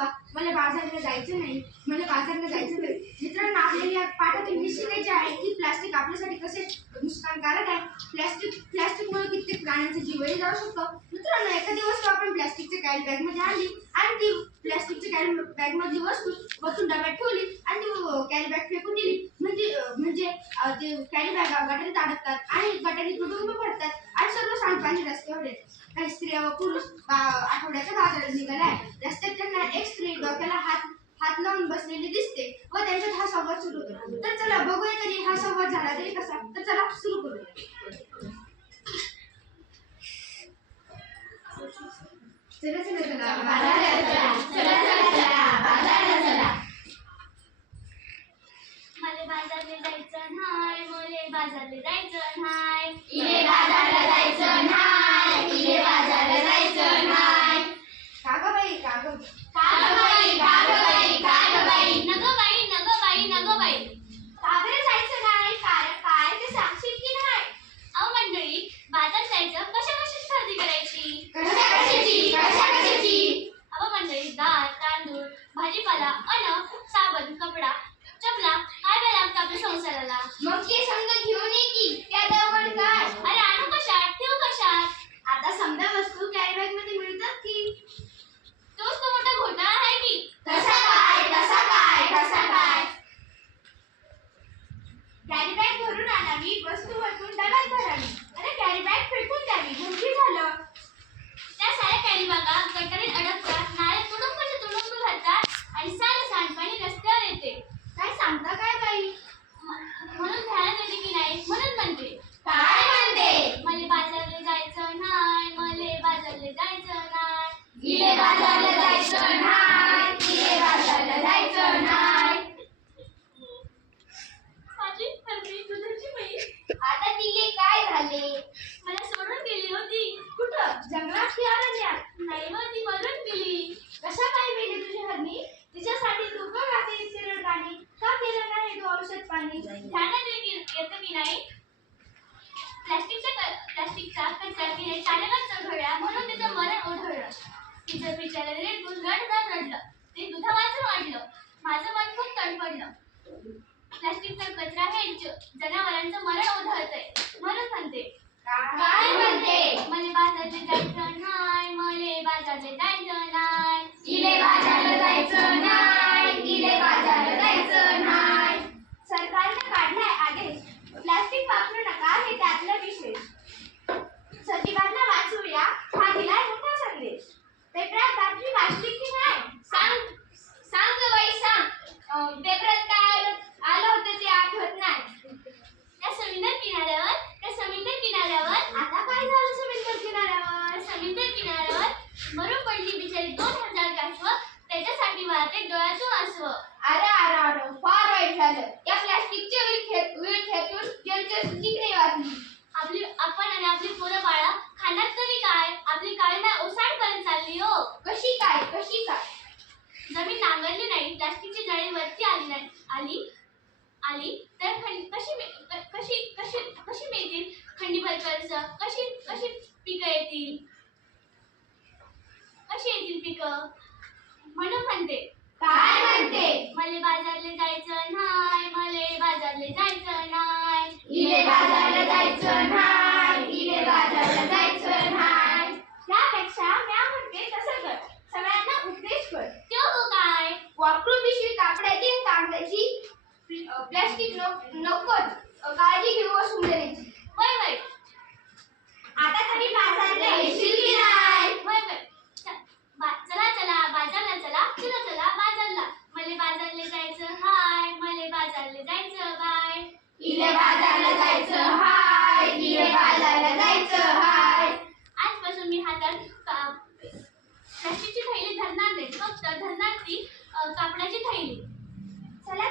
हवा, मला बाजारला जायचं नाही, मला बाजारला जायचं नाही. मित्रांनो, आपल्याला पाठातून हे शिकायचे आहे की प्लास्टिक आपल्यासाठी कसे नुकसानकारक आहे. प्लास्टिकमुळे कित्येक प्राण्यांचा जीवही जाऊ शकतो. मित्रांनो, एखादी वस्तू आपण प्लास्टिकच्या कॅरी बॅगमध्ये आणली आणि ती प्लास्टिकच्या कॅरी बॅगमधली वस्तू वरतून डब्यात ठेवली आणि ती कॅरी बॅग फेकून दिली म्हणजे ते कॅरी बॅग गटारीत अडकतात आणि गटारीत तुडुंब पडतात आणि सर्व सांडपाणी रस्त्यावर येतात. काही स्त्रिया व पुरुष आठवड्याच्या बाजारात निघाले आहे. रस्त्यात त्यांना एक स्त्री डोक्याला हात लावून बसलेली दिसते व त्यांच्यात हा संवाद सुरू होतो. तर चला बघूया तरी हा संवाद झाला तरी कसा. तर चला सुरू करूया. चला चला चला बाजारला चला. मला बाजारला जायचं नाही, मला बाजारला जायचं नाही. इले बाजारला जायचं नाही, इले बाजारला जायचं नाही. काग बाई काग कागबाई कागबाई कागबाई. नगं बाई नगं बाई नगं बाई. का बरं जायचं नाही? कारण काय ते सांगशील की नाही? अहो मंडळी, बाजार जायचं कशाची खरेदी करायची? कशाची? अहो मंडळी, डाळ, तांदूळ, भाजीपाला, अन्न, साबण, कपडा, चपला काय काय लागतं आपल्या संसाराला. मग ते संग घेऊन ये की त्या दवड काय. अरे आणू कशात, ठेवू कशात? आता समजा वस्तू कॅरी बॅग मध्ये मिळतात की. तोच तो मोठा घोटाळा आहे की. कसा काय? कॅरी बॅग भरून आणावी, वस्तू वरतून डब्यात भरावी आणि कॅरी बॅग फेकून द्यावी म्हणजे झालं. त्या साऱ्या कॅरी बॅगा गटारीत अडकतात, नाळे तुडुंब भरतात आणि सारं सांडपाणी रस्त्यावर येते. काय सांगता काय बाई. म्हणून ध्यानात येते की नाही, म्हणून म्हणते. काय म्हणते? मला बाजारला जायचं नाही, मला बाजारला जायचं नाही. इले बाजारला जायचं नाही, इले बाजारला जायचं नाही. माझी हरणी दुधाची म्हैस आता तिले काय झाले? मला सोडून गेली होती. कुठं? जंगलात की अरण्यात? नाही मग ती मरून गेली. कशा काय मेली तुझी हरणी? तिच्यासाठी तू का गाते इतके रडगाणी? का केलं नाही तू औषध पाणी? ध्यानात येतं की नाही. प्लास्टिकचा कचरा तिने चालेवर चढवला म्हणून तिचं मरण ओढवलं. तिचं बिचारं रेटून रडलं. ते दुधावाचं वाढलं. माझं मन खूप तडफडलं. प्लास्टिकचा कचरा हे जनावरांचं मरण ओढवतंय म्हणून म्हणते. काय म्हणते? मला बाजारला जायचं नाही, मला बाजारला जायचं नाही. इले बाजारला जायचं नाही, इले बाजारला जायचं नाही. सरकारने काढलाय आदेश, प्लास्टिक वापरू नका हे त्यातला विशेष. सजीवांना वाचवूया हा दिलाय मोठा संदेश. पेपरात बातमी वाचली की नाही? सांग ग बाई सांग. पेपरात काय आलं होतं ते आठवत नाही. त्या समुद्र किनाऱ्यावर आता काय झालं समुद्र किनाऱ्यावर? समुद्र किनाऱ्यावर मरून पडली बिचारी 2000 कासवं. त्याच्यासाठी वाहते डोळ्यातून आसवं. अरे फार वाईट झालं. या प्लास्टिकच्या विळख्यातून जलचर नाही वाचली. आपण आणि आपली पोरं बाळा खाण्यात तरी काय? आपली काळी ओसाड पर्यंत चालली हो. कशी काय? जमीन नांगरली नाही, प्लास्टिकची जाळी वरती आली तर कशी मिळतील खंडीभर कर्ज? कशी पिकं येतील? पिकं? म्हणून म्हणते. काय म्हणते? मला बाजारला जायचं नाही, मला बाजारला जायचं नाही. इले बाजारला जायचं नाही, इले बाजारला जायचं नाही. त्यापेक्षा म्या म्हणते तसं कर. सगळ्यांना उपदेश कर. तो काय? वापरू पिशवी कापडाची आणि कागदाची. प्लास्टिक नकोच. काळजी घेऊ व सुंदरीची. वय आता तरी बाजारला येशील की नाही? चला बाजारला. मला बाजारला जायचं हाय, मला बाजारला जायचं बाय. इले बाजारला जायचं हाय, इले बाजारला जायचं हाय. आजपासून मी हातात प्लास्टिकची थैली धरणार नाही, फक्त धरणार ती कापडाची थैली. चला